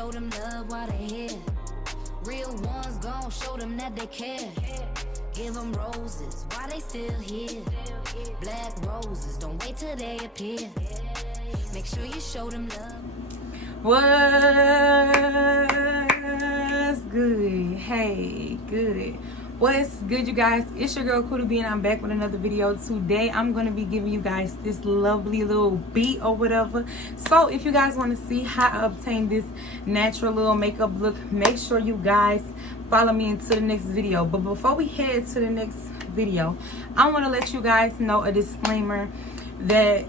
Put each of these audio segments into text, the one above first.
show them love while they here. Real ones gon' show them that they care. Give them roses while they still here. Black roses, don't wait till they appear. Make sure you show them love. What's good? Hey, good. What's good, you guys? It's your girl Terrika Benion, and I'm back with another video. Today I'm gonna be giving you guys this lovely little beat or whatever. So if you guys want to see how I obtain this natural little makeup look, make sure you guys follow me into the next video. But before we head to the next video, I want to let you guys know a disclaimer that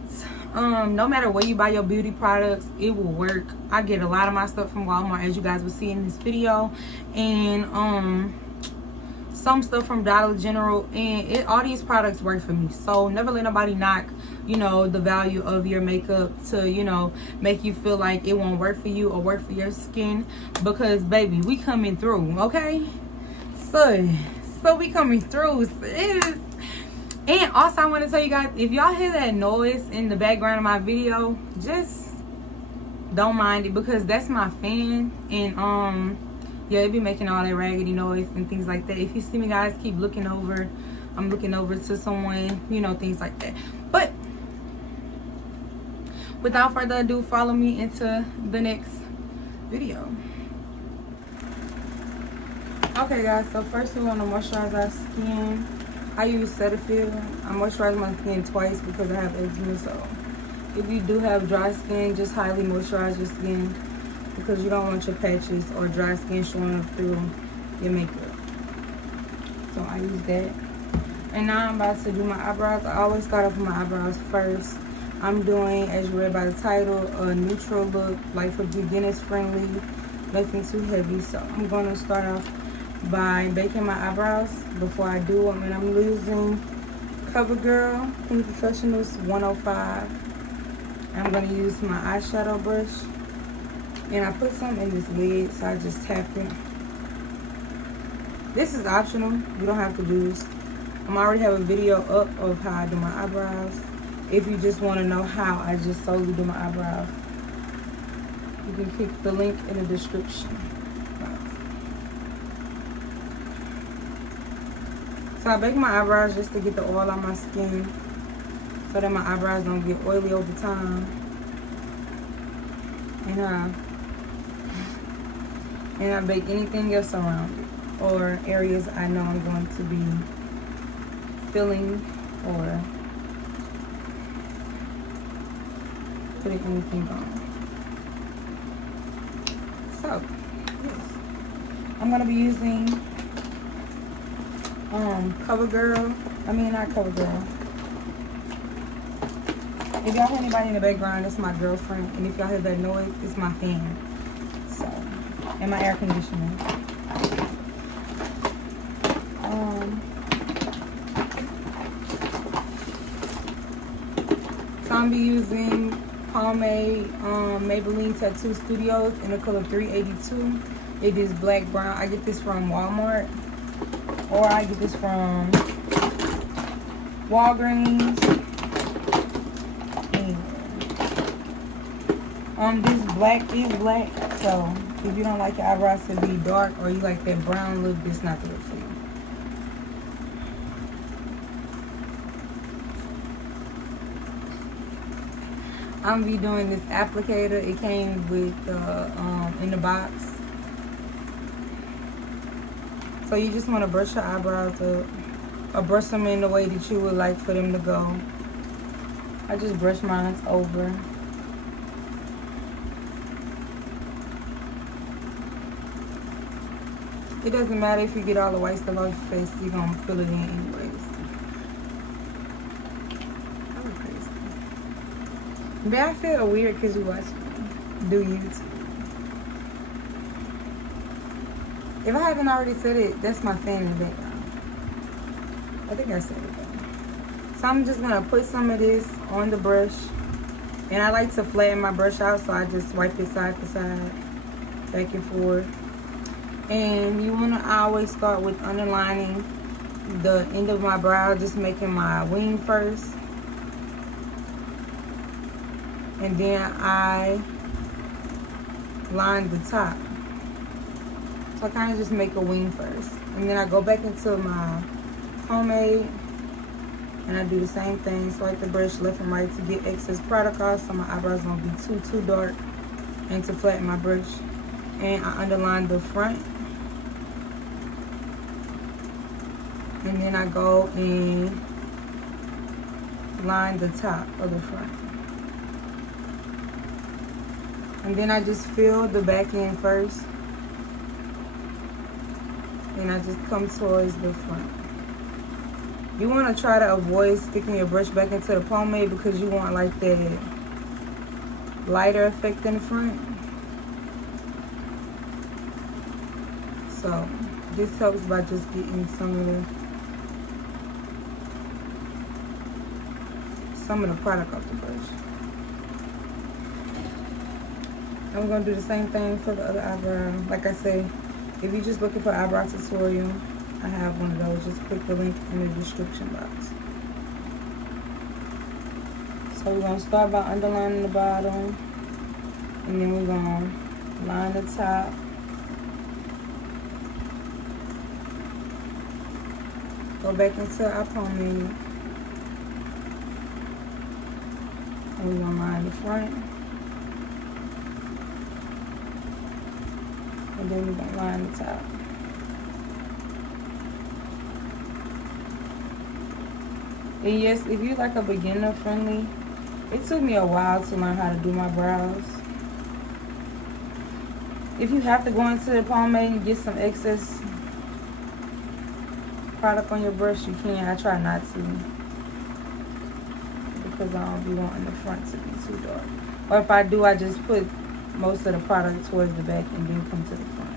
no matter where you buy your beauty products, it will work. I get a lot of my stuff from Walmart, as you guys will see in this video, and some stuff from Dollar General, and all these products work for me. So never let nobody knock, you know, the value of your makeup to, you know, make you feel like it won't work for you or work for your skin, because baby, we coming through, okay? So we coming through, sis. And also I want to tell you guys, if y'all hear that noise in the background of my video, just don't mind it, because that's my fan. And yeah, it be making all that raggedy noise and things like that. If you see me, guys, keep looking over. I'm looking over to someone, you know, things like that. But without further ado, follow me into the next video. Okay, guys, so first we want to moisturize our skin. I use Cetaphil. I moisturize my skin twice because I have eczema. So if you do have dry skin, just highly moisturize your skin, because you don't want your patches or dry skin showing up through your makeup. So I use that. And now I'm about to do my eyebrows. I always start off with my eyebrows first. I'm doing, as you read by the title, a neutral look, like for beginners friendly, nothing too heavy. So I'm going to start off by baking my eyebrows before I do them. And I'm using CoverGirl Pink Professionals 105. I'm going to use my eyeshadow brush. And I put some in this lid, so I just tap it. This is optional. You don't have to do this. I already have a video up of how I do my eyebrows. If you just want to know how I just solely do my eyebrows, you can click the link in the description. So I bake my eyebrows just to get the oil on my skin, so that my eyebrows don't get oily over time. And I bake anything else around it, or areas I know I'm going to be filling or putting anything on. So, yes. I'm going to be using CoverGirl. I mean, not CoverGirl. If y'all hear anybody in the background, it's my girlfriend. And if y'all hear that noise, it's my fan. So, and my air conditioner. So I'm be using Pomade Maybelline Tattoo Studios in the color 382. It is black brown. I get this from Walmart, or I get this from Walgreens. This black is black, so if you don't like your eyebrows to be dark, or you like that brown look, this is not the look for you. I'm gonna be doing this applicator. It came with in the box. So you just want to brush your eyebrows up, or brush them in the way that you would like for them to go. I just brush mine over. It doesn't matter if you get all the white stuff off your face, you're going to fill it in anyways. I look crazy. But I feel weird because you watch me do YouTube. If I haven't already said it, that's my fan in the background. I think I said it though. So I'm just going to put some of this on the brush. And I like to flatten my brush out, so I just wipe it side to side, back and forth. And you want to always start with underlining the end of my brow, just making my wing first. And then I line the top. So I kind of just make a wing first. And then I go back into my pomade and I do the same thing. Swipe the brush left and right to get excess product off so my eyebrows don't be too dark, and to flatten my brush. And I underline the front. And then I go and line the top of the front. And then I just fill the back end first. And I just come towards the front. You want to try to avoid sticking your brush back into the pomade because you want like that lighter effect in the front. So this helps by just getting some of the product off the brush. I'm going to do the same thing for the other eyebrow. Like I say, if you're just looking for eyebrow tutorial, I have one of those. Just click the link in the description box. So we're going to start by underlining the bottom. And then we're going to line the top. Go back into our pomade. And we're going to line the front. And then we're going to line the top. And yes, if you're like a beginner friendly, it took me a while to learn how to do my brows. If you have to go into the pomade and get some excess product on your brush, you can. I try not to, because I don't be wanting the front to be too dark. Or if I do, I just put most of the product towards the back and then come to the front.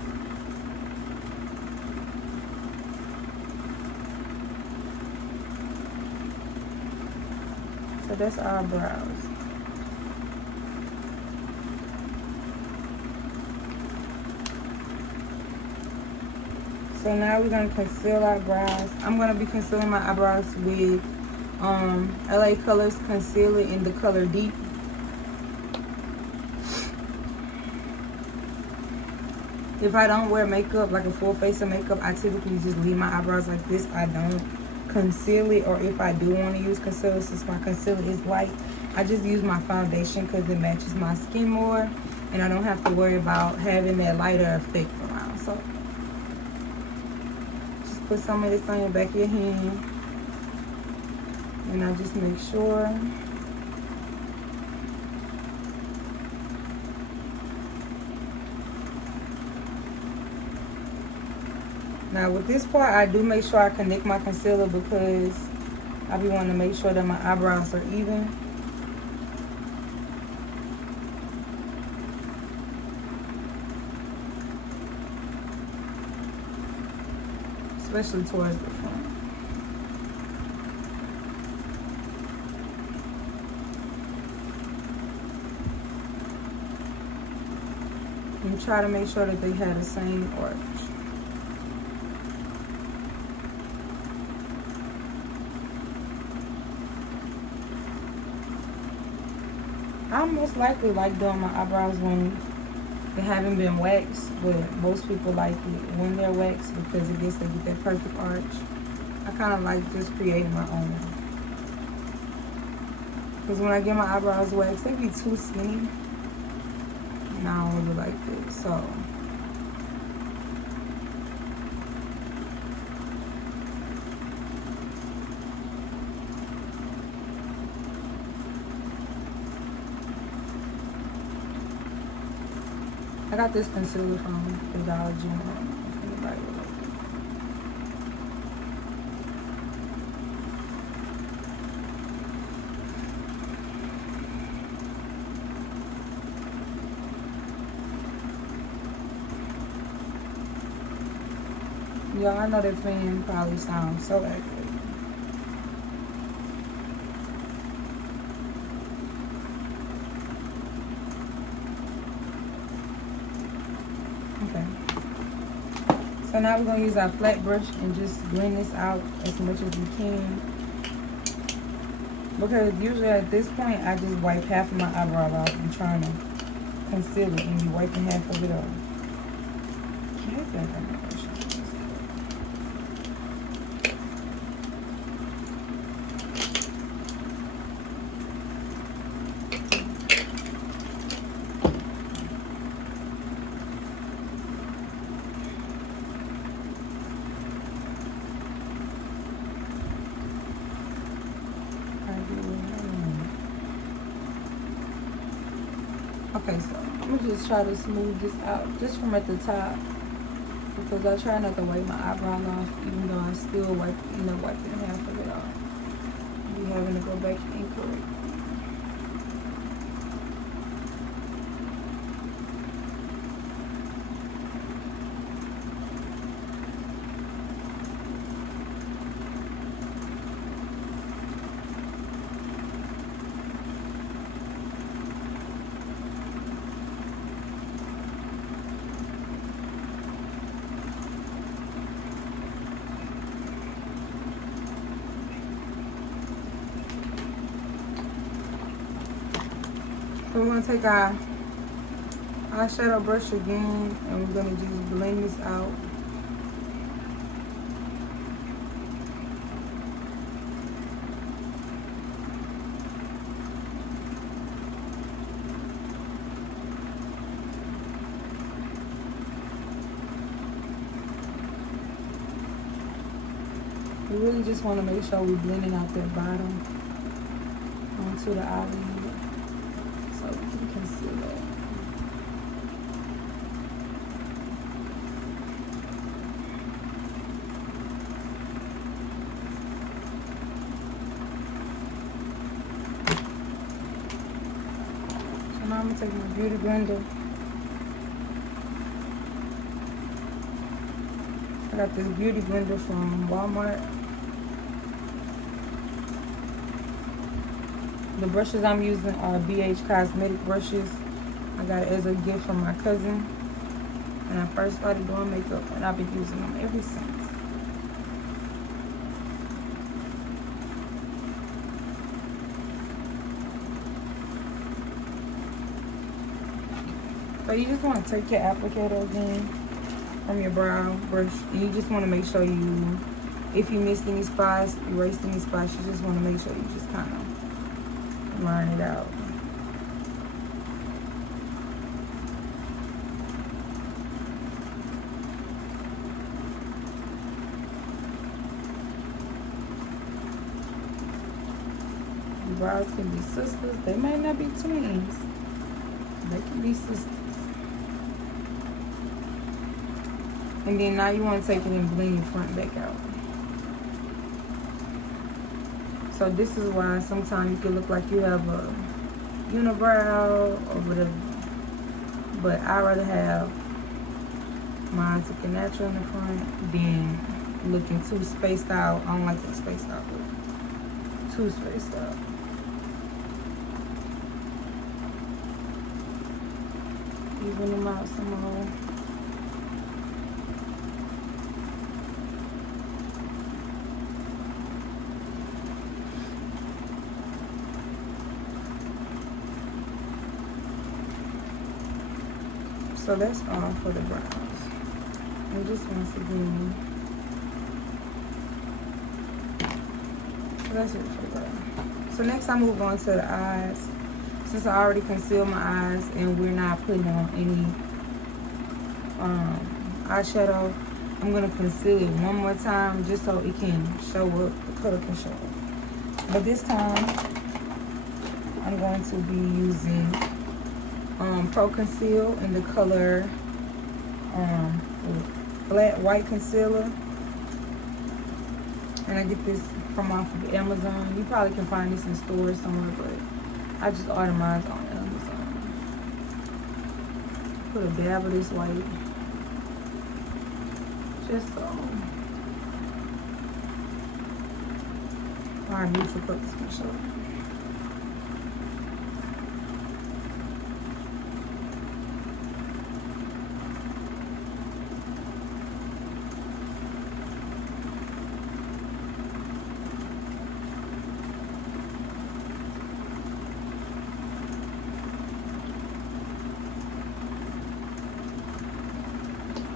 So that's our brows. So now we're going to conceal our brows. I'm going to be concealing my eyebrows with LA Colors Concealer in the color Deep. If I don't wear makeup, like a full face of makeup, I typically just leave my eyebrows like this. I don't conceal it, or if I do want to use concealer, since my concealer is light, I just use my foundation because it matches my skin more, and I don't have to worry about having that lighter effect around. So just put some of this on your back of your hand, and I just make sure. Now with this part, I do make sure I connect my concealer because I be wanting to make sure that my eyebrows are even. Especially towards the front. And try to make sure that they have the same arch. I most likely like doing my eyebrows when they haven't been waxed, but most people like it when they're waxed because it gets to get that perfect arch. I kind of like just creating my own. Because when I get my eyebrows waxed, they be too skinny. And I don't really like it, so. I got this concealer from the Dollar General. If anybody would like it. Y'all, I know that fan probably sounds so accurate. Okay. So now we're going to use our flat brush and just blend this out as much as we can. Because usually at this point, I just wipe half of my eyebrow off. I'm trying to concealer and you wiping half of it off. Okay, so I'm gonna just try to smooth this out just from at the top, because I try not to wipe my eyebrow off, even though I still end up wiping half of it off. Be having to go back and correct. So we're going to take our eyeshadow brush again, and we're going to just blend this out. We really just want to make sure we're blending out that bottom onto the eyelid. So we can conceal that. So now I'm gonna take my beauty blender. I got this beauty blender from Walmart. The brushes I'm using are BH Cosmetic brushes. I got it as a gift from my cousin. And I first started doing makeup, and I've been using them ever since. So you just want to take your applicator again from your brow brush, and you just want to make sure you, if you missed any spots, erased any spots, you just want to make sure you just kind of line it out. Your brows can be sisters. They might not be twins. They can be sisters. And then now you want to take it and blend your front back out. So this is why sometimes you can look like you have a unibrow or whatever. But I'd rather have mine looking natural in the front than looking too spaced out. I don't like that spaced out look. Too spaced out. Even them out some more. So that's all for the brows. And just once again, so that's it for the brow. So next I move on to the eyes. Since I already concealed my eyes and we're not putting on any eyeshadow, I'm gonna conceal it one more time just so it can show up, the color can show up. But this time, I'm going to be using Pro Conceal in the color Flat White Concealer. And I get this from off of Amazon. You probably can find this in stores somewhere, but I just ordered mine on Amazon. Put a dab of this white. Just so our neutral purpose can show up.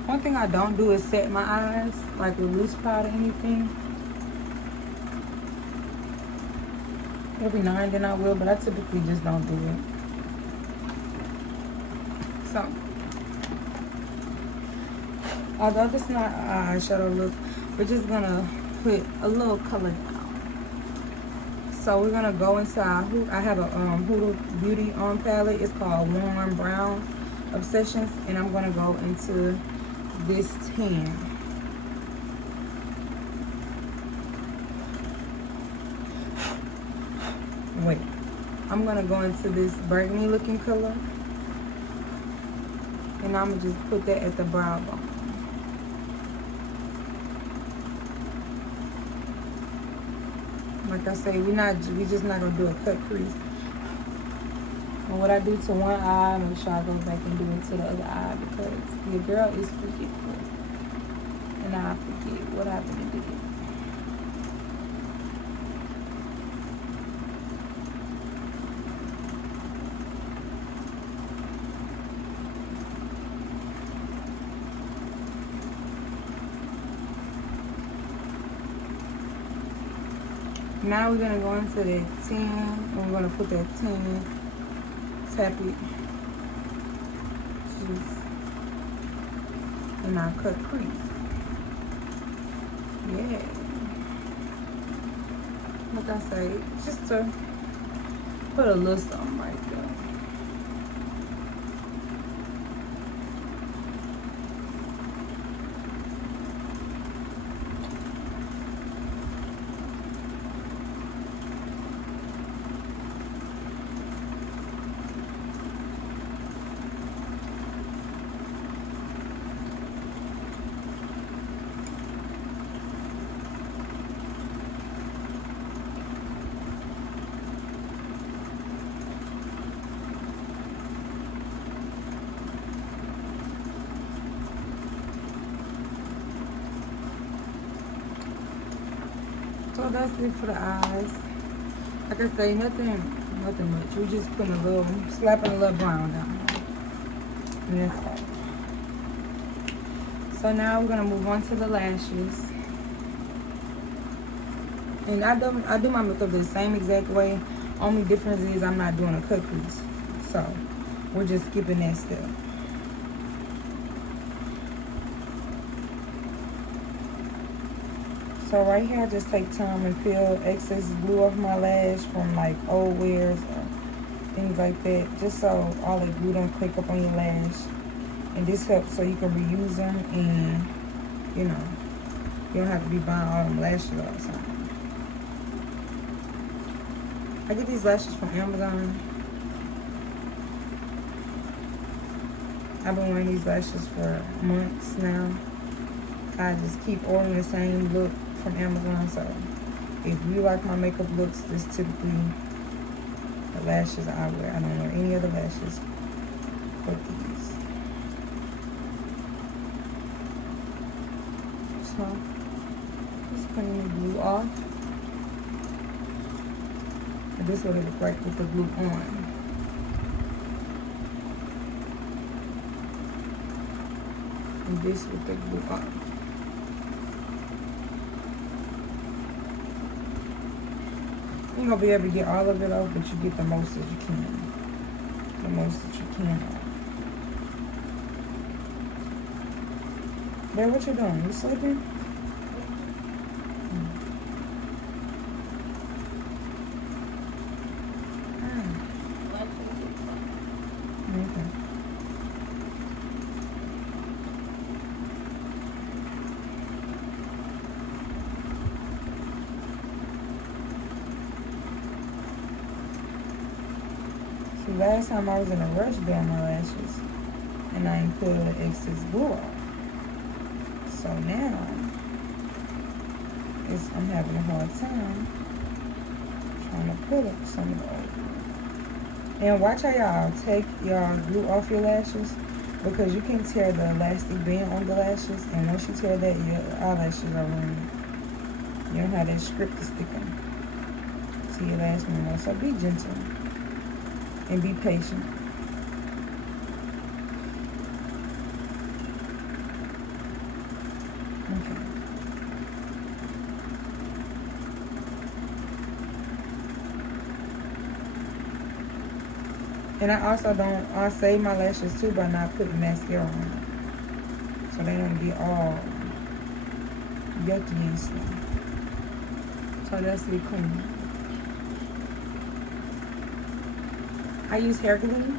One thing I don't do is set my eyes, like with loose powder or anything. Every now and then I will, but I typically just don't do it. So, although this is not an eyeshadow look, we're just gonna put a little color down. So we're gonna go into our, I have a Huda Beauty palette. It's called Warm Brown Obsessions, and I'm gonna go into this tan. Wait, I'm gonna go into this burgundy looking color, and I'm gonna just put that at the brow bone. Like I say, we just not gonna do a cut crease. And what I do to one eye, make sure I go back and do it to the other eye, because your girl is forgetful, and I forget what happened to do. Now we're gonna go into that tan, and we're gonna put that tan, tap it, just in our cut crease. Yeah. Like I say, just to put a little something right there. So that's it for the eyes. Like I say, nothing much. We're just putting slapping a little brown down. And that's all. So now we're gonna move on to the lashes. And I do my makeup the same exact way. Only difference is I'm not doing a cut crease. So we're just skipping that step. So right here, I just take time and peel excess glue off my lash from like old wears or things like that, just so all the glue don't click up on your lash. And this helps so you can reuse them, and you know, you don't have to be buying all them lashes all the time. I get these lashes from Amazon. I've been wearing these lashes for months now. I just keep ordering the same look from Amazon. So if you like my makeup looks, this typically the lashes I wear. I don't wear any other lashes but these. So just putting the glue off. And this is what it looks like with the glue on. And this with the glue off. You're gonna be able to get all of it off, but you get the most that you can. The most that you can off. Babe, what you doing? You sleeping? Okay. Last time I was in a rush doing my lashes, and I ain't put excess glue off. So now I'm having a hard time trying to pull up some of the old glue. And watch how y'all take y'all glue off your lashes, because you can tear the elastic band on the lashes, and once you tear that, your eyelashes are ruined. You don't have that script to stick them to your lash anymore. So be gentle. And be patient. Okay. And I also I save my lashes too by not putting mascara on them. So they don't get all yucky and stuff. So that's it clean. I use hair glue.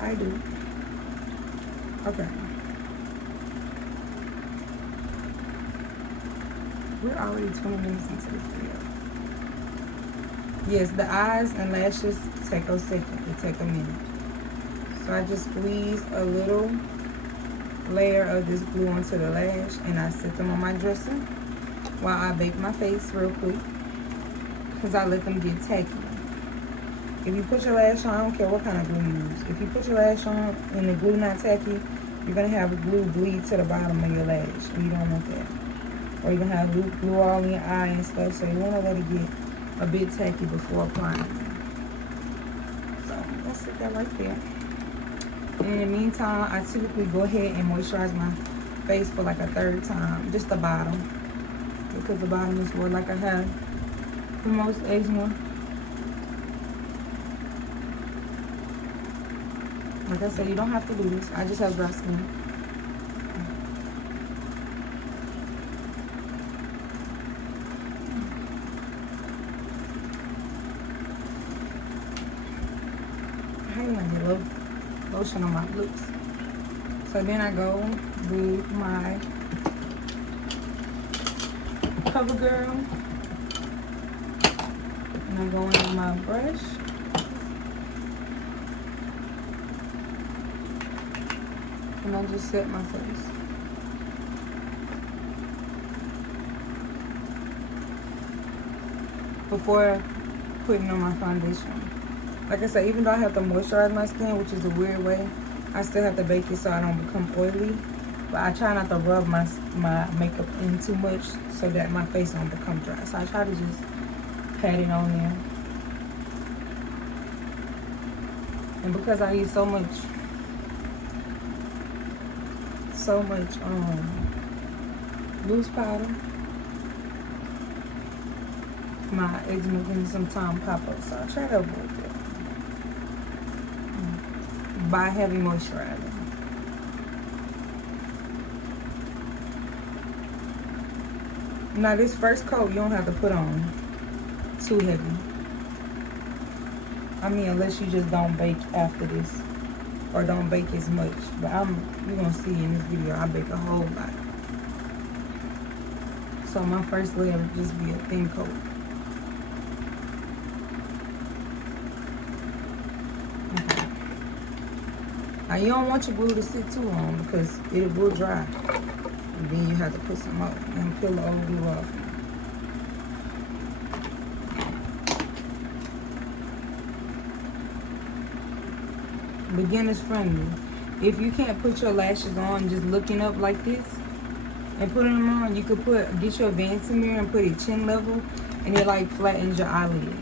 I do. Okay. We're already 20 minutes into this video. Yes, the eyes and lashes take a second. It take a minute. So I just squeeze a little layer of this glue onto the lash and I set them on my dresser while I bake my face real quick because I let them get tacky. If you put your lash on, I don't care what kind of glue you use. If you put your lash on and the glue not tacky, you're going to have the glue bleed to the bottom of your lash. And you don't want that. Or you're going to have glue all in your eye and stuff. So you want to let it get a bit tacky before applying it. So let's sit that right there. And in the meantime, I typically go ahead and moisturize my face for like a third time. Just the bottom. Because the bottom is where like I have the most eczema. Like I said, you don't have to do this. I just have dry skin. I hate when I get lotion on my lips. So then I go with my CoverGirl. And I go in with my brush. And I just set my face. Before putting on my foundation. Like I said, even though I have to moisturize my skin, which is a weird way, I still have to bake it so I don't become oily. But I try not to rub my makeup in too much so that my face don't become dry. So I try to just pat it on there. And because I use so much loose powder, my eczema can sometimes pop up. So I try to avoid that by heavy moisturizer. Now this first coat you don't have to put on too heavy. I mean, unless you just don't bake after this or don't bake as much. But you're gonna see in this video I bake a whole lot. So my first layer would just be a thin coat. Okay. Now you don't want your glue to sit too long because it will dry. And then you have to put some up and peel the old glue off. Beginner's friendly. If you can't put your lashes on just looking up like this and putting them on, you could get your vanity mirror and put it chin level and it like flattens your eyelid.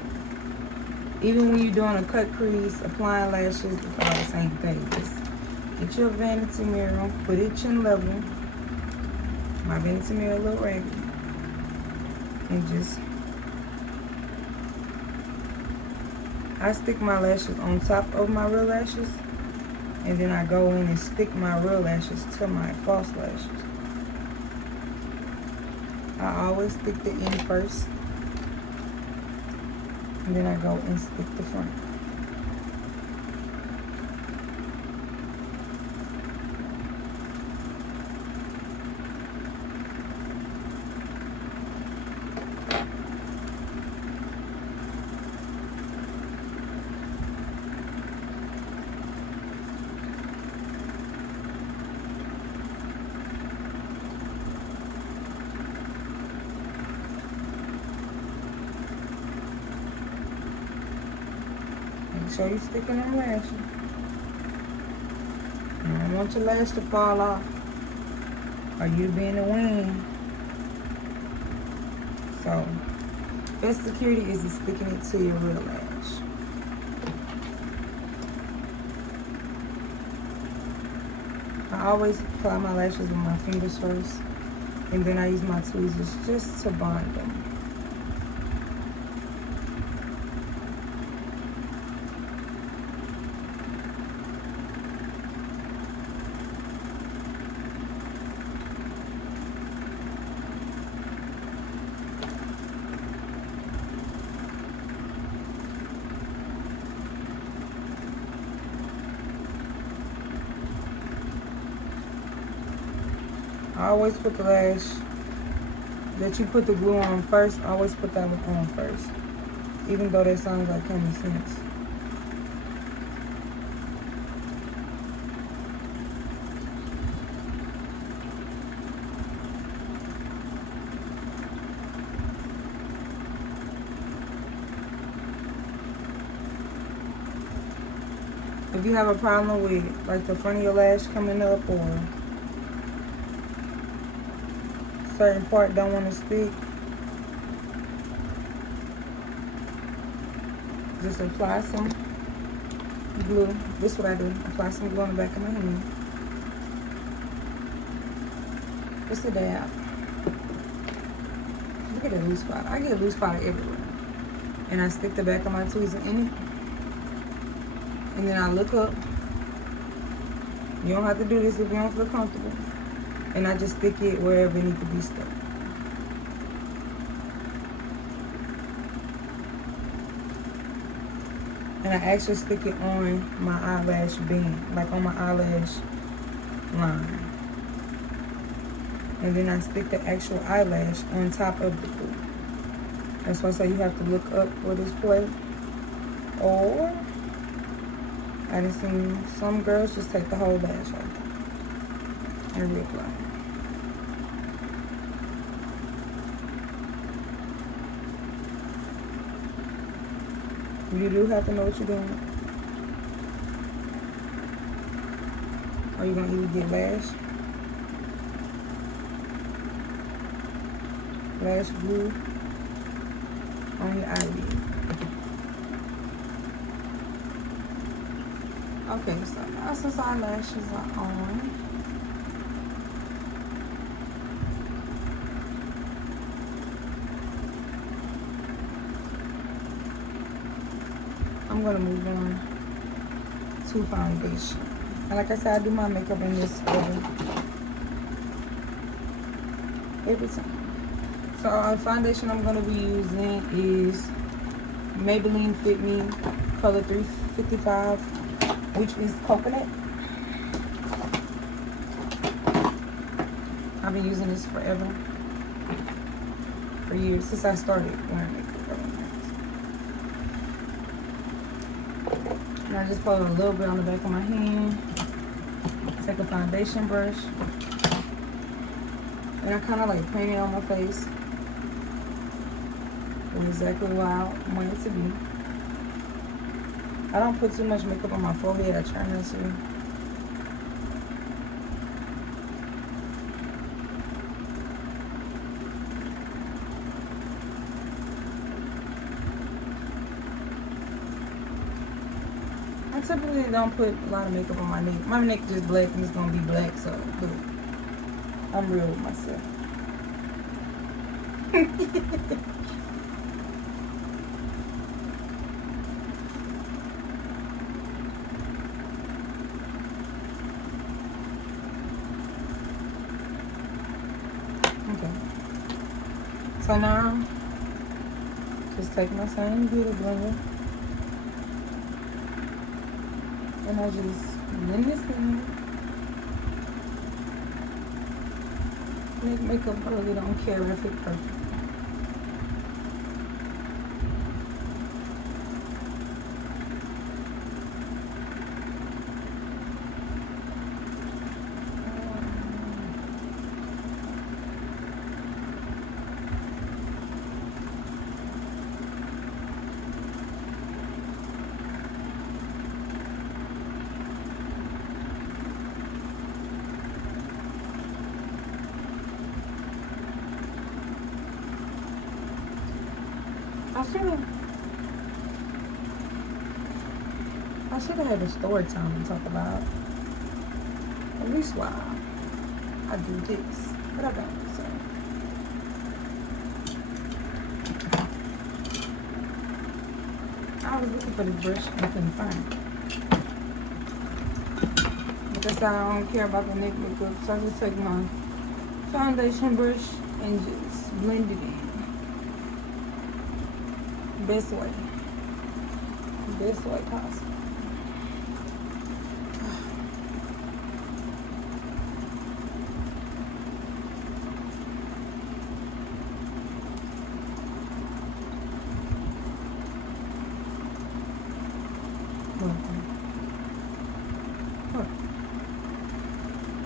Even when you're doing a cut crease, applying lashes, it's all the same thing. Just get your vanity mirror, put it chin level. My vanity mirror a little raggedy. And just, I stick my lashes on top of my real lashes. And then I go in and stick my real lashes to my false lashes. I always stick the end first. And then I go and stick the front. Make sure you sticking them lashes. You don't want your lash to fall off or you be in the wind. So, best security is sticking it to your real lash. I always apply my lashes with my fingers first, and then I use my tweezers just to bond them. I always put the lash that you put the glue on first. I always put that one on first, even though that sounds like common sense. If you have a problem with like the front of your lash coming up or certain part don't want to stick, just apply some glue. This is what I do. Apply some glue on the back of my hand. Just a dab. Look at that loose powder. I get loose powder everywhere. And I stick the back of my tweezer in it. And then I look up. You don't have to do this if you don't feel comfortable. And I just stick it wherever it needs to be stuck. And I actually stick it on my eyelash band, like on my eyelash line. And then I stick the actual eyelash on top of the glue. That's why I say you have to look up for this plate. Or, I done seen some girls just take the whole lash off and reapply. You do have to know what you're doing. Or you're gonna either get lash glue on your eyelid. Okay, so now since our lashes are on, I'm gonna move on to foundation. And like I said, I do my makeup in this order every time. So our foundation I'm gonna be using is Maybelline Fit Me Color 355, which is coconut. I've been using this forever, for years, since I started wearing makeup. And I just put a little bit on the back of my hand. Take a foundation brush. And I kind of like paint it on my face. And exactly what I want it to be. I don't put too much makeup on my forehead. I try not to. I typically don't put a lot of makeup on my neck. My neck just black and it's gonna be black, so look, I'm real with myself. Okay. So now, just take my same beauty blender. And I just blend this in. Make makeup, I really don't care if it's perfect. I should have had a story time to talk about. At least while I do this. But I don't do so. I was looking for this brush, I couldn't find it. But that's how I don't care about the neck makeup. So I just take my foundation brush and just blend it in. Best way possible.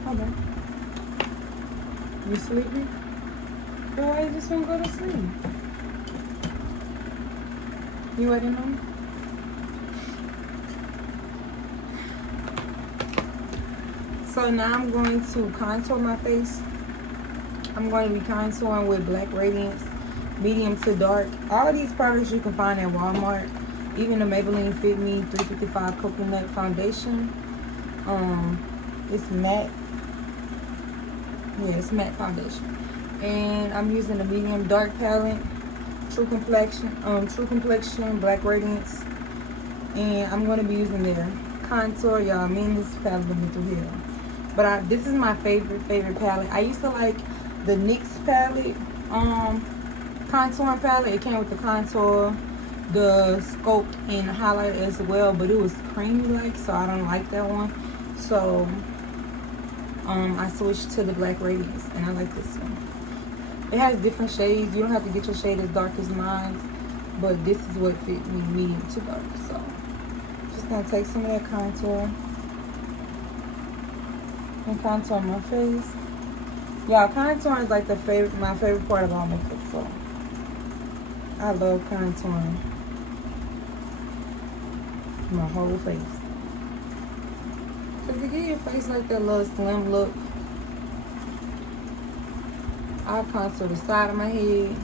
Hold on. You sleepy? Girl, why you just wanna go to sleep? You waiting on me? So now I'm going to contour my face. I'm going to be contouring with Black Radiance, medium to dark. All these products you can find at Walmart. Even the Maybelline Fit Me 355 Coconut Foundation. It's matte. Yeah, it's matte foundation. And I'm using the medium dark palette. True Complexion, Black Radiance. And I'm going to be using their contour. Y'all, me and this palette went through here. But this is my favorite palette. I used to like the NYX palette, contouring palette. It came with the contour, the scope, and highlight as well. But it was creamy like, so I don't like that one. So I switched to the Black Radiance, and I like this one. It has different shades. You don't have to get your shade as dark as mine, but this is what fit me, medium to dark. So just gonna take some of that contour and contour my face. Y'all, contour is like my favorite part of all makeup. So I love contouring my whole face. Cause to give your face like that little slim look, I contour the side of my head.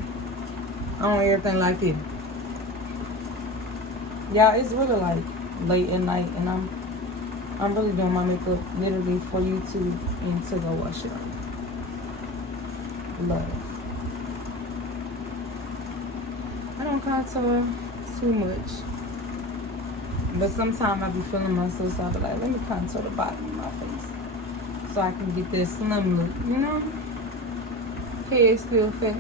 I don't want everything like this. Y'all, it's really like late at night, and I'm really doing my makeup literally for YouTube and to go wash it off. Love it. I don't contour too much, but sometimes I be feeling myself, so I be like, let me contour the bottom of my face so I can get this slim look, you know? Head still fat.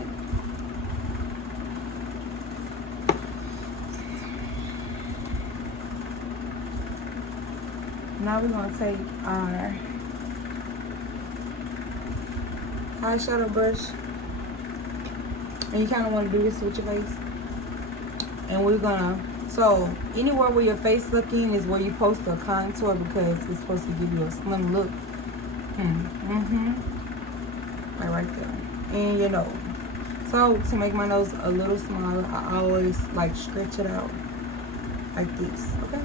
Now we're gonna take our eyeshadow brush, and you kind of want to do this with your face. And we're gonna, so anywhere where your face looking is where you post a contour, because it's supposed to give you a slim look. Right there. And your nose. So to make my nose a little smaller, I always like stretch it out like this. Okay.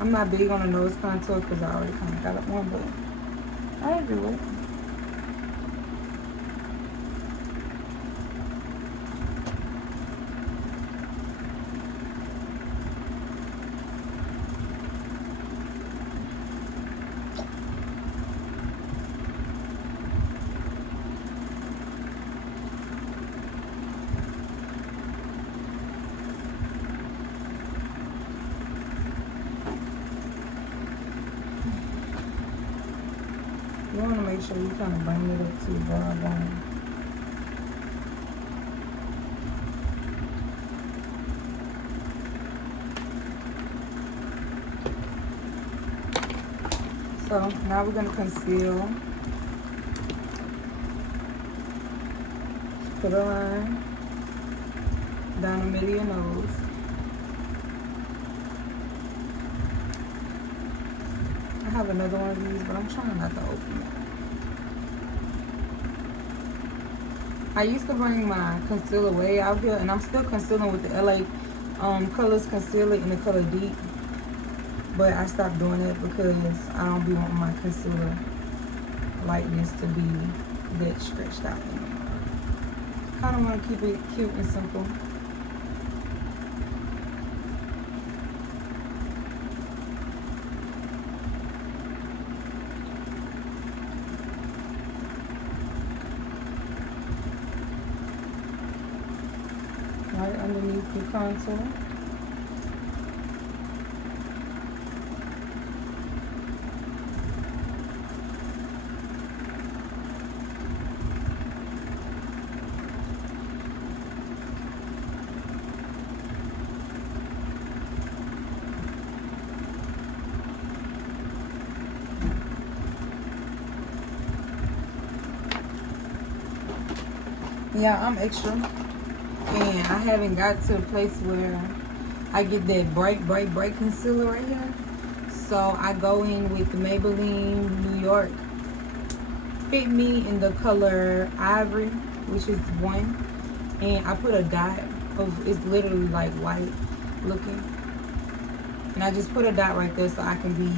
I'm not big on the nose contour because I already kind of got one, but I do it. You want to make sure you kind of bring it up to your brow bone. So now we're going to conceal. Put a line down the middle of your nose. I have another one of these, but I'm trying not to open it. I used to bring my concealer way out here, and I'm still concealing with the LA Colors Concealer in the color Deep. But I stopped doing it because I don't be wanting my concealer lightness to be that stretched out anymore. Kind of want to keep it cute and simple. Right underneath the contour. Yeah, I'm extra, and I haven't got to a place where I get that bright concealer right here. So I go in with the Maybelline New York Fit Me in the color Ivory, which is 1, and I put a dot of, it's literally like white looking, and I just put a dot right there so I can be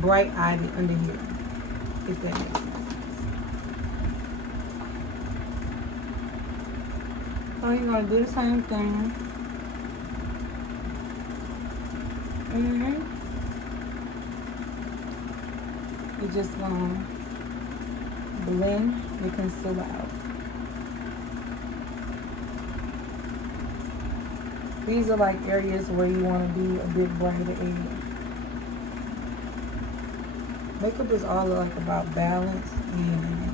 bright-eyed under here, if that makes sense. So you're gonna do the same thing. You're just gonna blend the concealer out. These are like areas where you want to be a bit brighter in. Makeup is all like about balance, and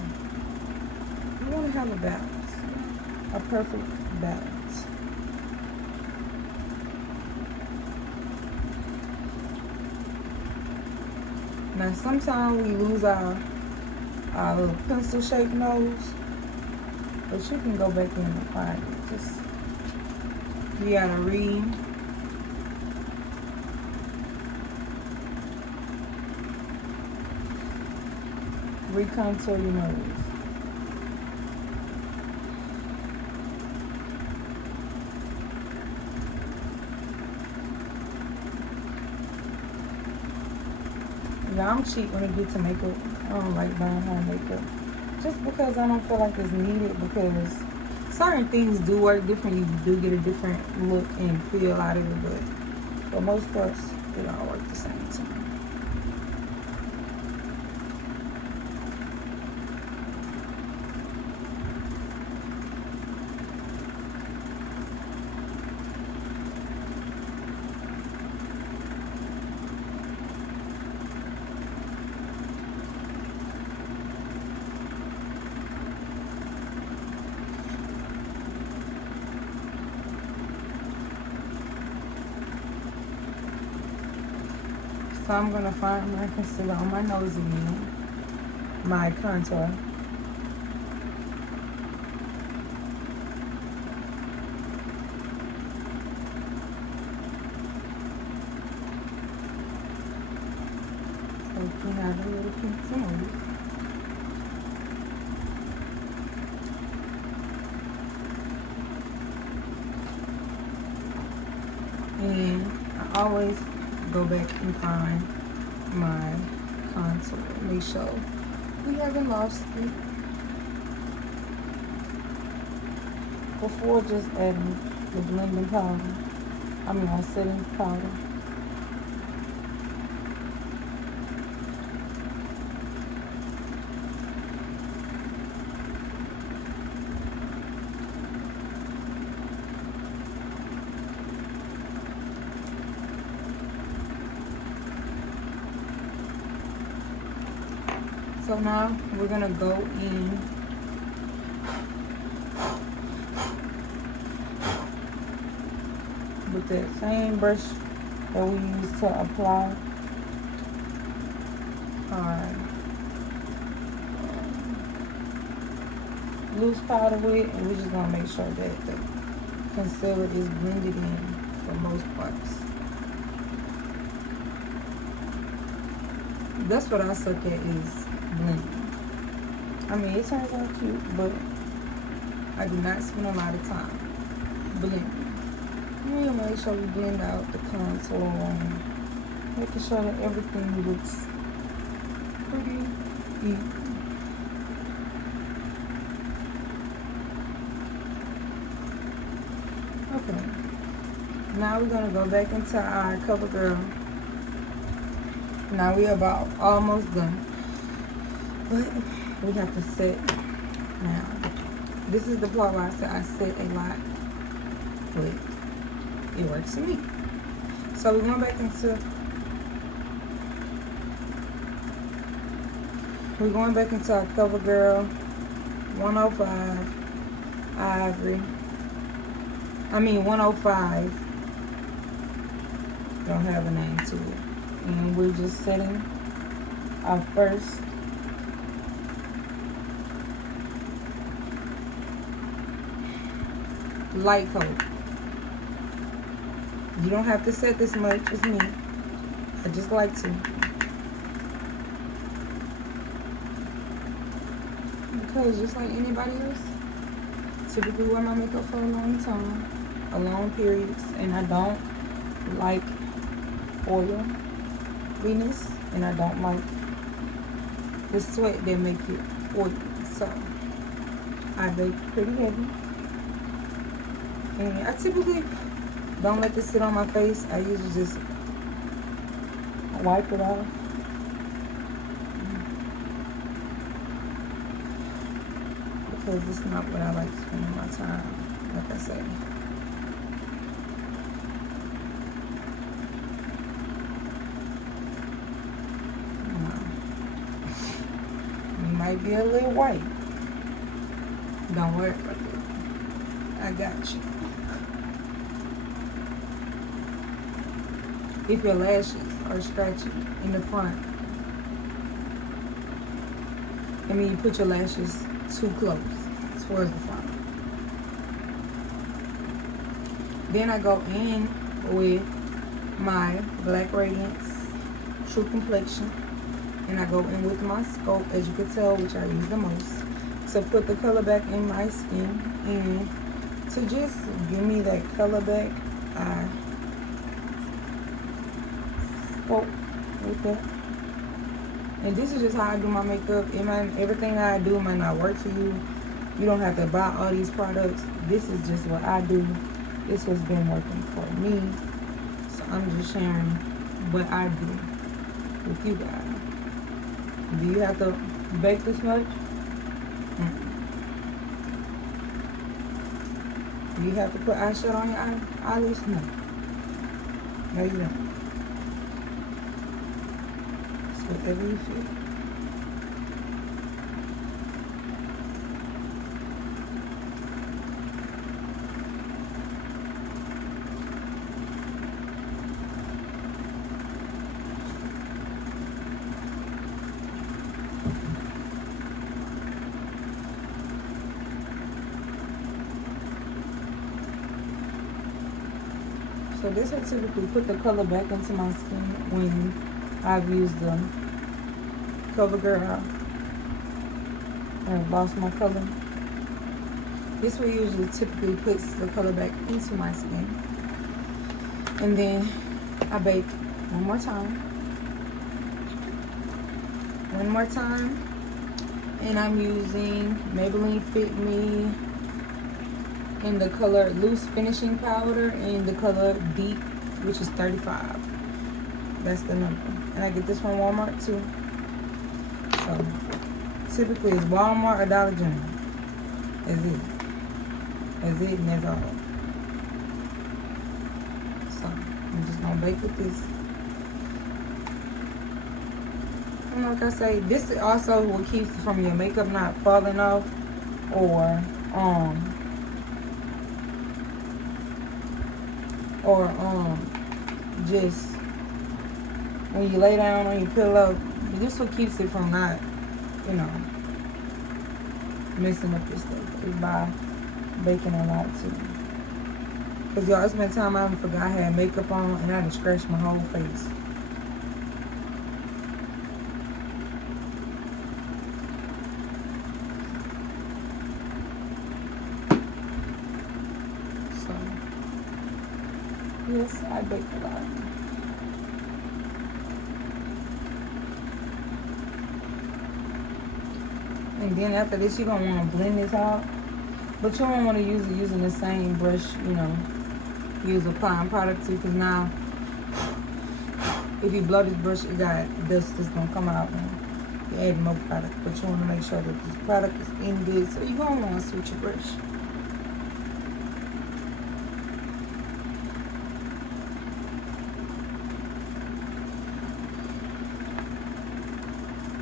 you want to have a balance, a perfect balance. Now sometimes we lose our little pencil shaped nose, but you can go back in and find it. Just, you gotta recontour your nose. Yeah, I'm cheap when it gets to makeup. I don't like buying home makeup just because I don't feel like it's needed, because certain things do work differently. You do get a different look and feel out of it, but for most parts, it all work the same to me. So I'm going to find my concealer on my nose again, my contour. So you can have a little pencil move. And I always go back and find my contour. Make sure we haven't lost it before just adding the blending powder. I mean, setting powder. So now we're gonna go in with that same brush that we used to apply our loose powder with, and we're just gonna make sure that the concealer is blended in for most parts. That's what I suck at, is blending. I mean, it turns out cute, but I do not spend a lot of time blending. We make sure we blend out the contour and making sure that everything looks pretty even. Okay. Now we're gonna go back into our CoverGirl. Now we're about almost done. But we have to set now. This is the part where I said I set a lot. But it works for me. So we're going back into our CoverGirl 105 Ivory. 105. Don't have a name to it. And we're just setting our first light coat. You don't have to set this much as me. I just like to. Because just like anybody else, typically wear my makeup for a long time, a long periods, and I don't like oiliness, and I don't like the sweat that make it oily. So I bake pretty heavy, and I typically don't let this sit on my face. I usually just wipe it off. Because it's not what I like spending my time, like I say. You might be a little white. Don't worry about it. I got you. If your lashes are scratchy in the front, you put your lashes too close towards the front. Then I go in with my Black Radiance True Complexion, and I go in with my Scope, as you can tell, which I use the most, to put the color back in my skin, and to just give me that color back, I scope with that. And this is just how I do my makeup. Everything I do might not work for you. You don't have to buy all these products. This is just what I do. This has been working for me. So I'm just sharing what I do with you guys. Do you have to bake this much? Do you have to put eyeshadow on your eyelids? No. No, you don't. Whatever you feel. So this will typically put the color back into my skin when I've used the CoverGirl and lost my color. This will usually typically puts the color back into my skin. And then I bake one more time. And I'm using Maybelline Fit Me in the color Loose Finishing Powder in the color Deep, which is 35. That's the number. And I get this from Walmart too. So typically it's Walmart or Dollar General. That's it. That's it and that's all. So I'm just gonna bake with this. And like I say, this also will keep from your makeup not falling off, or just when you lay down on your pillow, this will keep it from not, messing up your stuff by baking a lot too. Cause y'all, it's been time I forgot I had makeup on and I had to scratch my whole face. So yes, I bake a lot. And then after this, you're going to want to blend this out. But you don't want to use it using the same brush, use applying product too, because now if you blow this brush, it got dust that's gonna come out and you add more product. But you want to make sure that this product is in good, so you're gonna want to switch your brush.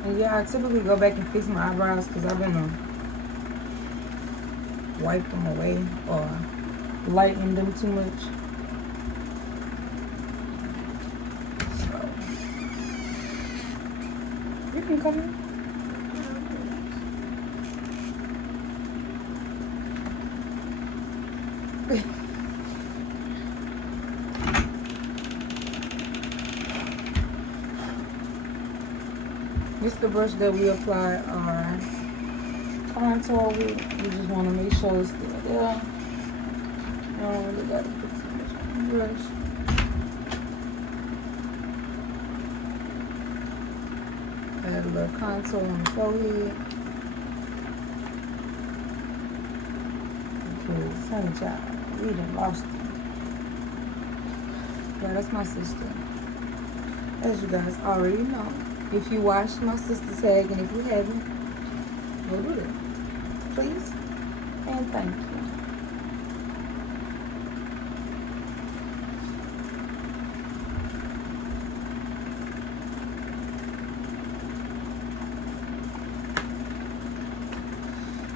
And yeah, I typically go back and fix my eyebrows because I've been wipe them away or lighten them too much. So you can come in. This is the brush that we apply our contour with. You just want to make sure it's still there. You don't really got to put too much on the brush. Add a little contour on the forehead. Because, honey child, we done lost it. Yeah, that's my sister. As you guys already know. If you watched my sister tag, and if you haven't, go do it. Please and thank you.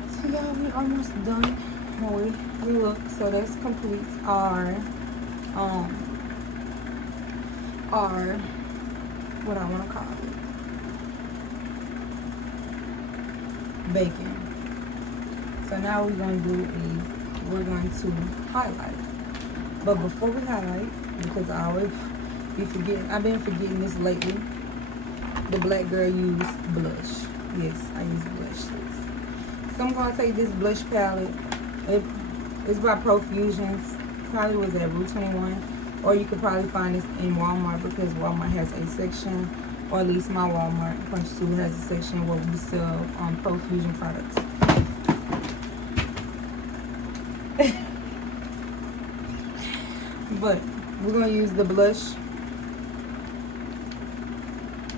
So y'all, we almost done. We look, so that's completes our what I want to call it, bacon. So now what we're going to do is we're going to highlight. But before we highlight, because I always be forgetting, I've been forgetting this lately, the black girl used blush. Yes, I use blush. So I'm going to take this blush palette. It's by Profusions. Probably was at Rue 21. Or you could probably find this in Walmart because Walmart has a section, or at least my Walmart Punch 2 has a section where we sell Profusion products. But we're going to use the blush.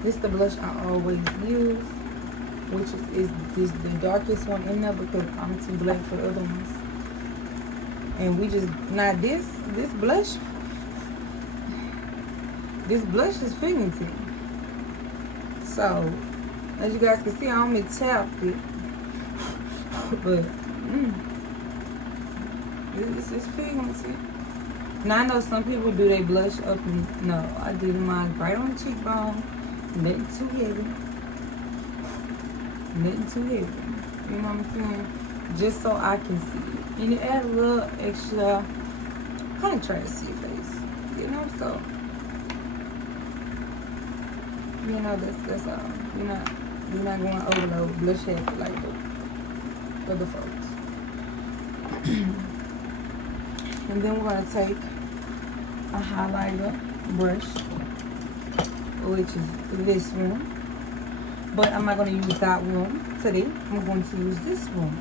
This is the blush I always use, which is the darkest one in there because I'm too black for the other ones. And we just, now this blush, this blush is pigmented. So, as you guys can see, I only tapped it. But, it's pigmented. Now, I know some people do their blush up and, no, I did mine right on the cheekbone. Nothing too heavy. Nothing too heavy. You know what I'm saying? Just so I can see it. And it adds a little extra contrast to your face. You know, so. You know, that's all. You're not going overload blush head like the other folks. And then we're gonna take a highlighter brush, which is this one. But I'm not gonna use that one today. I'm going to use this one.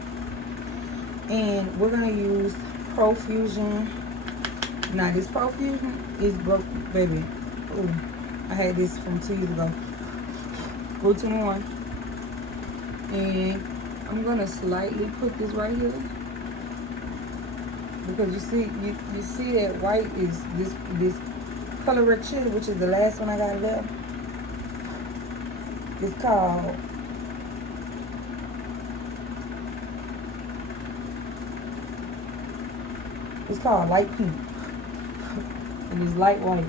And we're gonna use Profusion. Now this Profusion is broken, baby. Ooh. I had this from 2 years ago. Rue 21. And I'm gonna slightly put this right here. Because you see that white is this color red chili, which is the last one I got left. It's called light pink. And it's light white.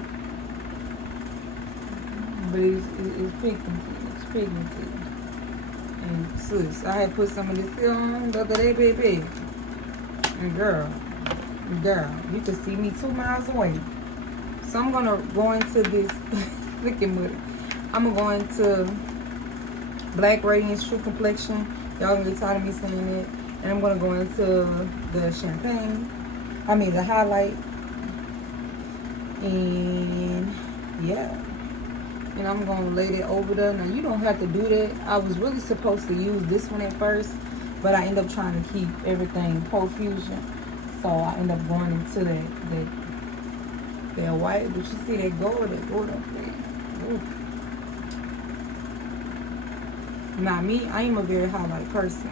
But it's pigmented. It's pigmented. And sis, I had put some of this on the other day, baby. And girl, you can see me 2 miles away. So I'm gonna go into this. Looking with it. I'm gonna go into Black Radiance True Complexion. Y'all gonna get tired of me saying it. And I'm gonna go into the champagne. I mean the highlight. And yeah. And I'm gonna lay it over there. Now you don't have to do that. I was really supposed to use this one at first, but I end up trying to keep everything Profusion. So I end up going into that That white, but you see that gold up there. Ooh. Now me, I am a very highlight person.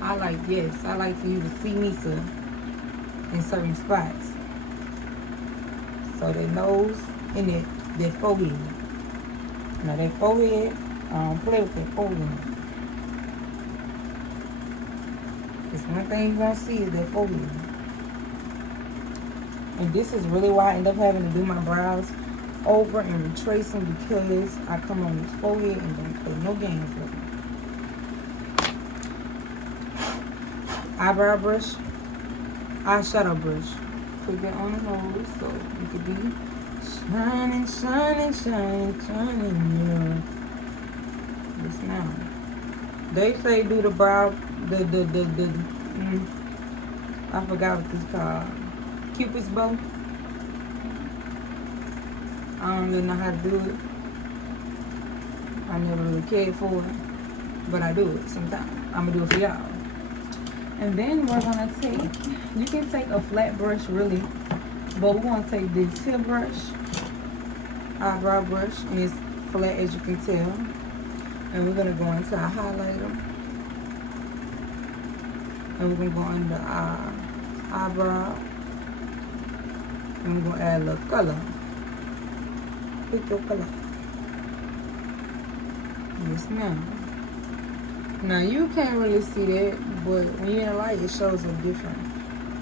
I like for you to see me in certain spots. So that nose and that forehead. Now that forehead, I don't play with that forehead. It's one thing you're gonna see is that forehead. And this is really why I end up having to do my brows over and retrace them, because I come on this forehead and don't play no games with them. Eyebrow brush, eyeshadow brush. Put that on the nose so you could be shining, shining, shining, shining. Yeah. Yes, now. They say do the brow, I forgot what this called. Cupid's bow. I don't really know how to do it. I never really cared for it, but I do it sometimes. I'm gonna do it for y'all. And then we're gonna take, you can take a flat brush really, but we're gonna take this here brush, eyebrow brush, and it's flat as you can tell. And we're gonna go into our highlighter. And we're gonna go under our eyebrow. And we're gonna add a little color. Pick your color. Yes, ma'am. Now you can't really see that, but when you're in the light, it shows a different.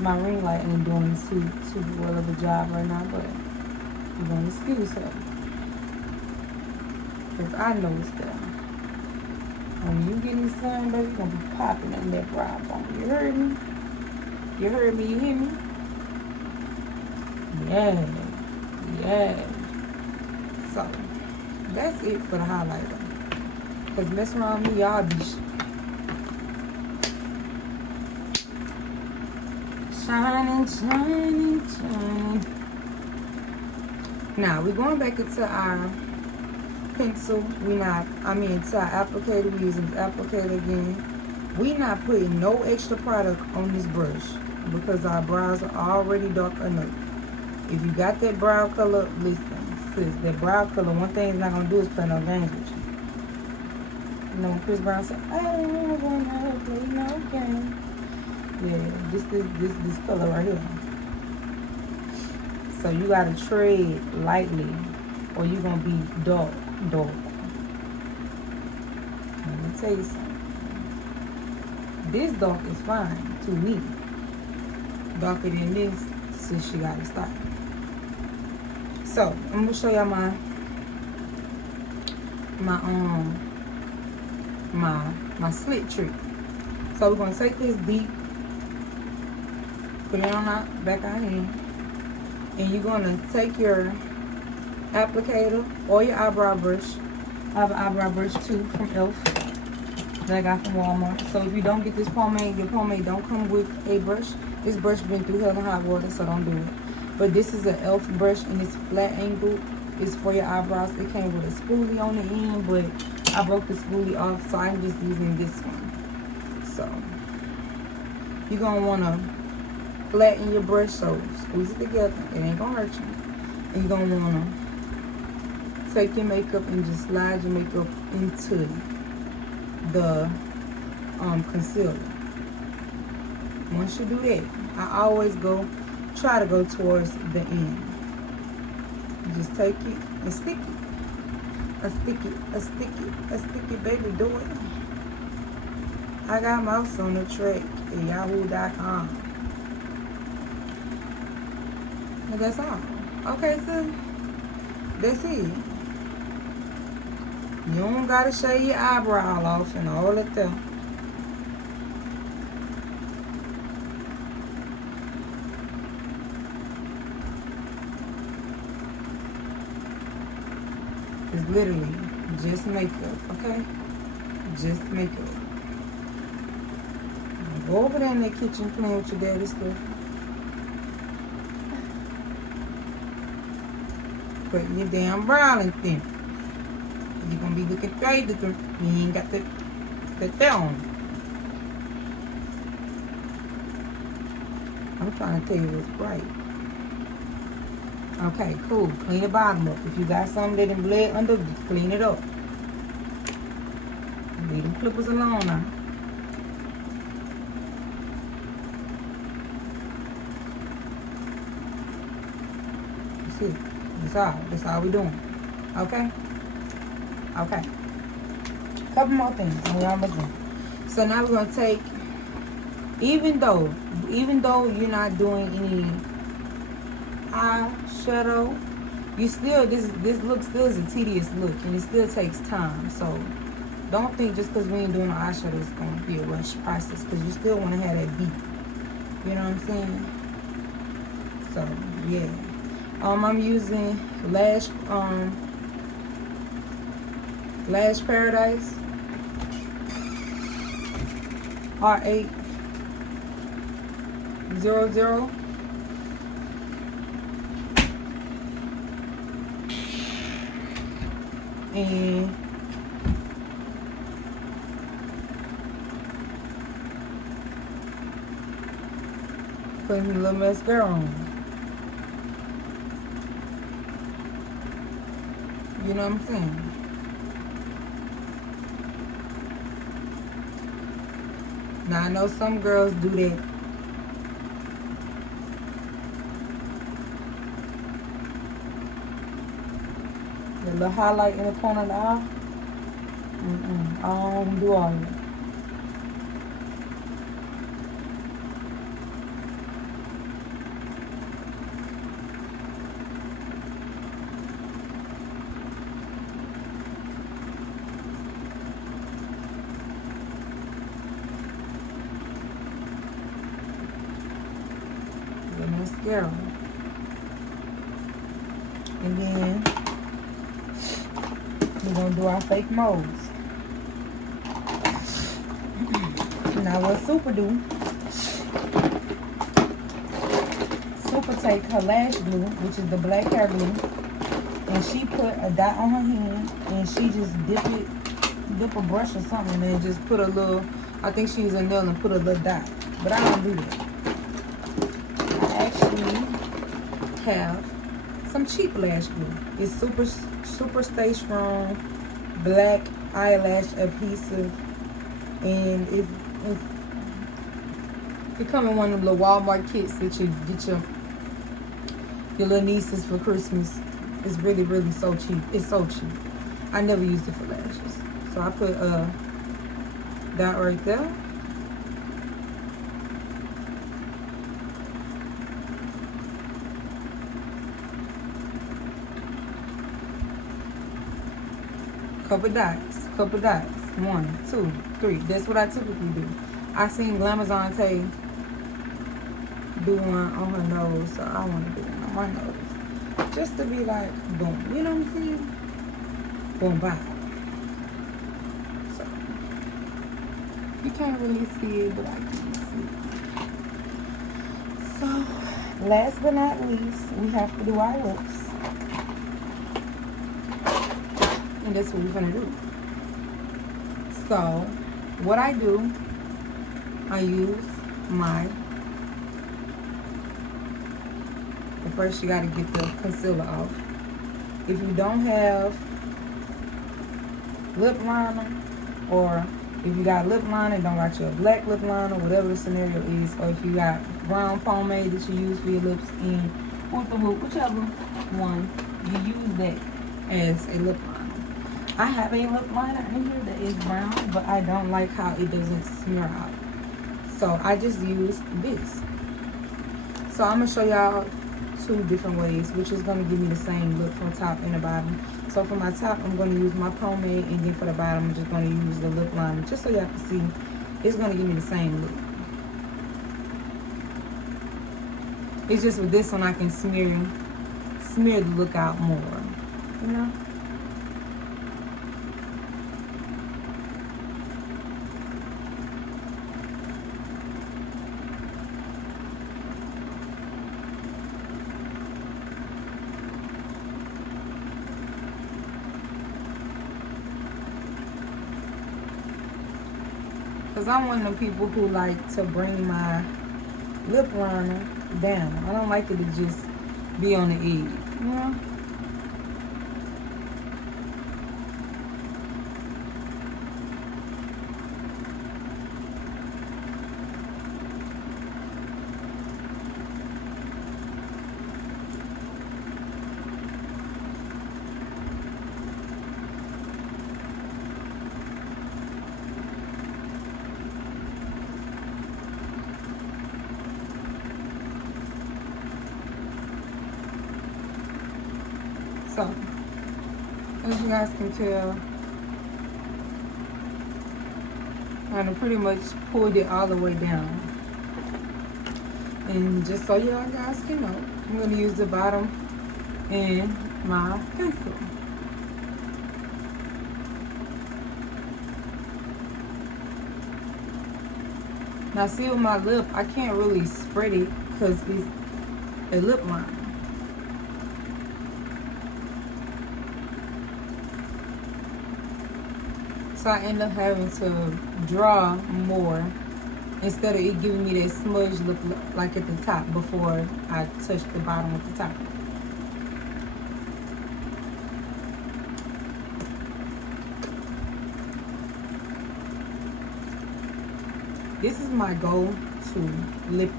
My ring light ain't doing too well of a job right now, but I'm gonna excuse her. Cause I know it's there. When you get in the sun, baby, you're gonna be popping in that brow bone. You heard me? You heard me? You hear me? Yeah. Yeah. So, that's it for the highlighter. Cause mess around me, y'all be shining, shining, shining. Now, we're going back into our pencil. To our applicator. We're using the applicator again. We're not putting no extra product on this brush because our brows are already dark enough. If you got that brow color, listen, sis, that brow color, one thing it's not going to do is play no games with you. You know, when Chris Brown said, I don't want to play no game. Yeah, this color right here. So you got to trade lightly or you're going to be dark. Let me tell you something. This dark is fine to me. Darker than this, since she got to stop. So I'm gonna show y'all my slit trick. So we're gonna take this deep, put it on our back of our hand, and you're gonna take your applicator or your eyebrow brush. I have an eyebrow brush too from e.l.f. that I got from Walmart. So if you don't get this pomade, your pomade don't come with a brush. This brush been through hell and hot water, so don't do it. But this is an e.l.f. brush and it's flat angle. It's for your eyebrows. It came with a spoolie on the end, but I broke the spoolie off, so I'm just using this one. So you're gonna wanna flatten your brush, so squeeze it together. It ain't gonna hurt you. And you're gonna wanna take your makeup and just slide your makeup into the concealer. Once you do that, I always try to go towards the end. You just take it and stick it. A sticky, baby, do it. I got mouse on the track at yahoo.com. And that's all. Okay, so that's it. You don't gotta shave your eyebrow off and all that stuff. It's literally just makeup, okay? Just makeup. Go over there in the kitchen playing with your daddy's stuff. Put your damn brow in thin. You're gonna be looking straight at them. You ain't got the on. I'm trying to tell you what's right. Okay, cool. Clean the bottom up. If you got something that done bled under, clean it up. Leave them clippers alone now. That's it. That's all we doing. Okay? Okay. Couple more things. We almost done. So now we're gonna take, even though you're not doing any eyeshadow, you still, this look still is a tedious look, and it still takes time. So don't think just because we ain't doing no eyeshadow it's gonna be a rush process, because you still want to have that beat. You know what I'm saying? So yeah. I'm using Lash Paradise R800. And putting a little mascara on. You know what I'm saying? Now I know some girls do that. The little highlight in the corner of the eye. I don't do all that. The mascara. And then we're gonna do our fake molds. Now what Super do? Super take her lash glue, which is the black hair glue, and she put a dot on her hand, and she just dip a brush or something, and then just put a little. I think she used a nail and put a little dot, but I don't do that. I actually have some cheap lash glue. It's super stay strong, black eyelash adhesive, and it come in one of the little Walmart kits that you get your little nieces for Christmas. It's really, really so cheap. It's so cheap. I never used it for lashes, so I put that right there. Couple dots. 1, 2, 3. That's what I typically do. I seen Glamazon do one on her nose, so I want to do one on my nose. Just to be like, boom. You know what I'm saying? Boom, bye. So, you can't really see it, but I can see it. So, last but not least, we have to do our lips. And that's what we're gonna do. So, what I do, I use first you gotta get the concealer off. If you don't have lip liner, or if you got lip liner, don't got your black lip liner, whatever the scenario is, or if you got brown pomade that you use for your lips, in whichever one, you use that as a lip liner. I have a lip liner in here that is brown, but I don't like how it doesn't smear out. So I just use this. So I'm gonna show y'all 2 different ways, which is gonna give me the same look from top and the bottom. So for my top, I'm gonna use my pomade, and then for the bottom, I'm just gonna use the lip liner, just so y'all can see. It's gonna give me the same look. It's just with this one, I can smear the look out more, you know? Because I'm one of the people who like to bring my lip liner down. I don't like it to just be on the edge, you know? So, as you guys can tell, I done pretty much pulled it all the way down. And just so y'all guys can know, I'm going to use the bottom and my pencil. Now see with my lip, I can't really spread it because it's a lip line. So I end up having to draw more instead of it giving me that smudge look like at the top before I touch the bottom with the top. This is my go-to lip.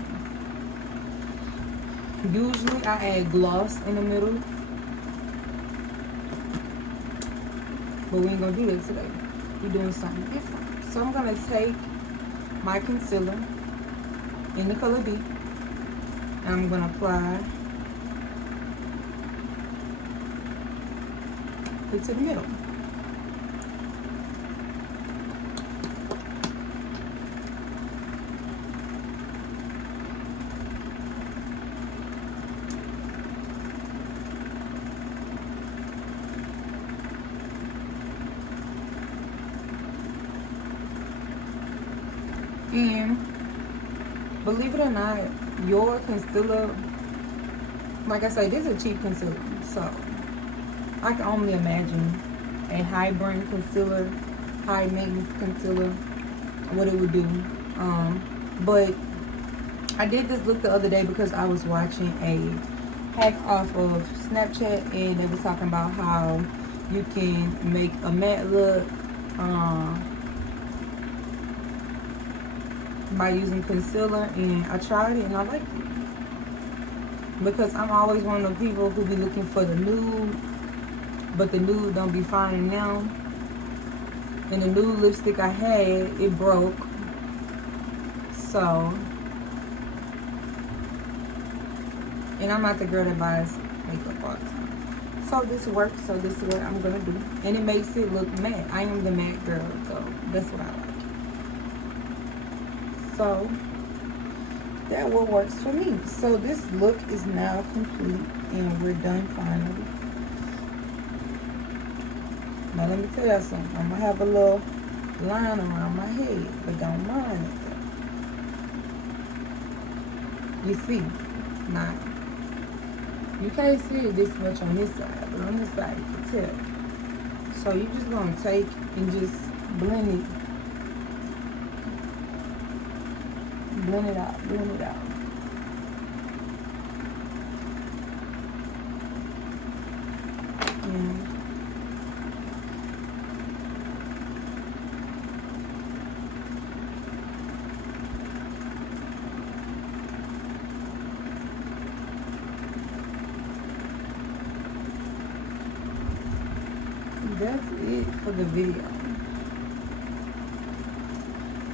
Usually I add gloss in the middle, but we ain't gonna do that today. We're doing something different. So I'm gonna take my concealer in the color B, and I'm gonna apply it to the middle. And believe it or not, your concealer, like I said, this is a cheap concealer, so I can only imagine a high brand concealer, high maintenance concealer, what it would do. But I did this look the other day because I was watching a hack off of Snapchat, and they were talking about how you can make a matte look by using concealer, and I tried it and I liked it because I'm always one of the people who be looking for the nude, but the nude don't be finding now. And the nude lipstick I had, it broke, so, and I'm not the girl that buys makeup all the time, so this works. So this is what I'm gonna do, and it makes it look matte. I am the matte girl, so that's what I like. So that what works for me. So this look is now complete, and we're done finally. Now let me tell y'all something. I'm gonna have a little line around my head, but don't mind it. You see, now you can't see it this much on this side, but on this side you can tell. So you're just gonna take and just blend it. Blend it out, blend it out. And that's it for the video.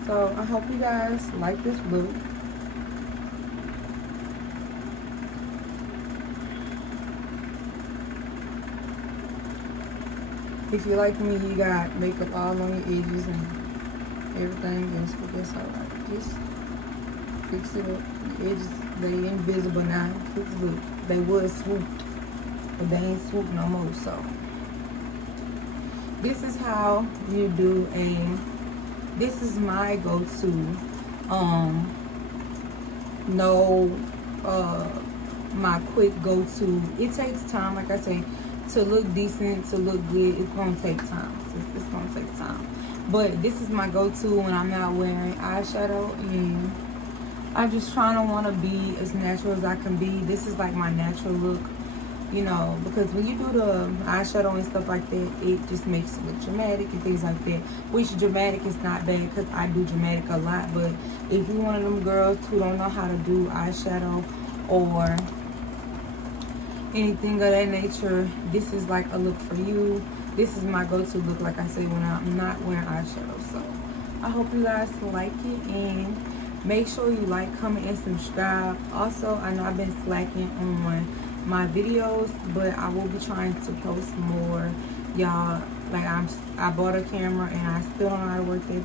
So I hope you guys like this look. If you like me, you got makeup all on your edges and everything else, but that's alright. Just fix it up. The edges, they invisible now. It's good. They was swooped, but they ain't swooped no more. So this is how you do this is my go-to my quick go-to. It takes time, like I say, to look decent, to look good. It's gonna take time. It's gonna take time, but this is my go-to when I'm not wearing eyeshadow, and I just trying to want to be as natural as I can be. This is like my natural look, you know, because when you do the eyeshadow and stuff like that, it just makes it look dramatic and things like that, which dramatic is not bad because I do dramatic a lot. But if you're one of them girls who don't know how to do eyeshadow or anything of that nature, this is like a look for you. This is my go-to look, like I say, when I'm not wearing eyeshadow. So I hope you guys like it, and make sure you like, comment, and subscribe. Also, I know I've been slacking on my videos, but I will be trying to post more, y'all. Like, I bought a camera and I still don't know how to work it.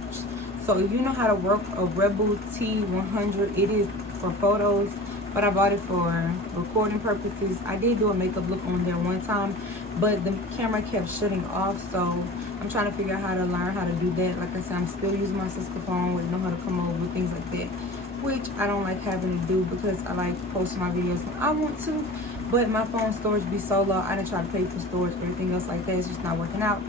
So if you know how to work a Rebel T100, it is for photos, but I bought it for recording purposes. I did do a makeup look on there one time, but the camera kept shutting off, so I'm trying to figure out how to learn how to do that. Like I said, I'm still using my sister phone, with know how to come over, things like that, which I don't like having to do because I like to post my videos when I want to, but my phone storage be so low. I didn't try to pay for storage, everything else like that. It's just not working out.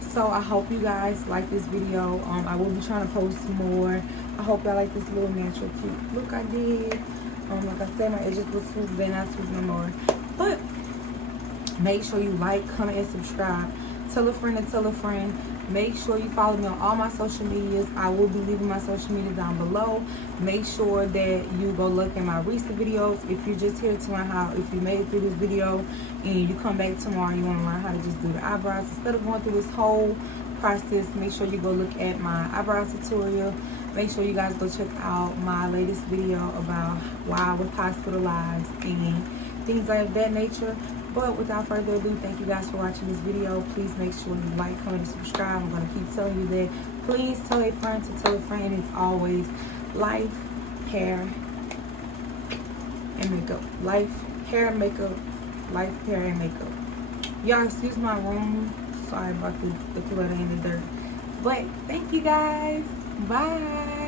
So I hope you guys like this video. I will be trying to post more. I hope y'all like this little natural cute look I did. Like I said, my edges look swooped, they're not swooped no more. But make sure you like, comment, and subscribe. Tell a friend and tell a friend. Make sure you follow me on all my social medias. I will be leaving my social media down below. Make sure that you go look at my recent videos. If you're just here to learn how, if you made it through this video and you come back tomorrow and you want to learn how to just do the eyebrows instead of going through this whole process, make sure you go look at my eyebrow tutorial. Make sure you guys go check out my latest video about why I was hospitalized and things like that nature. But without further ado, thank you guys for watching this video. Please make sure you like, comment, and subscribe. I'm going to keep telling you that. Please tell a friend to tell a friend. It's always life, hair, and makeup. Life, hair, makeup. Life, hair, and makeup. Y'all, excuse my room. Sorry about the clutter and the dirt. But thank you guys. Bye.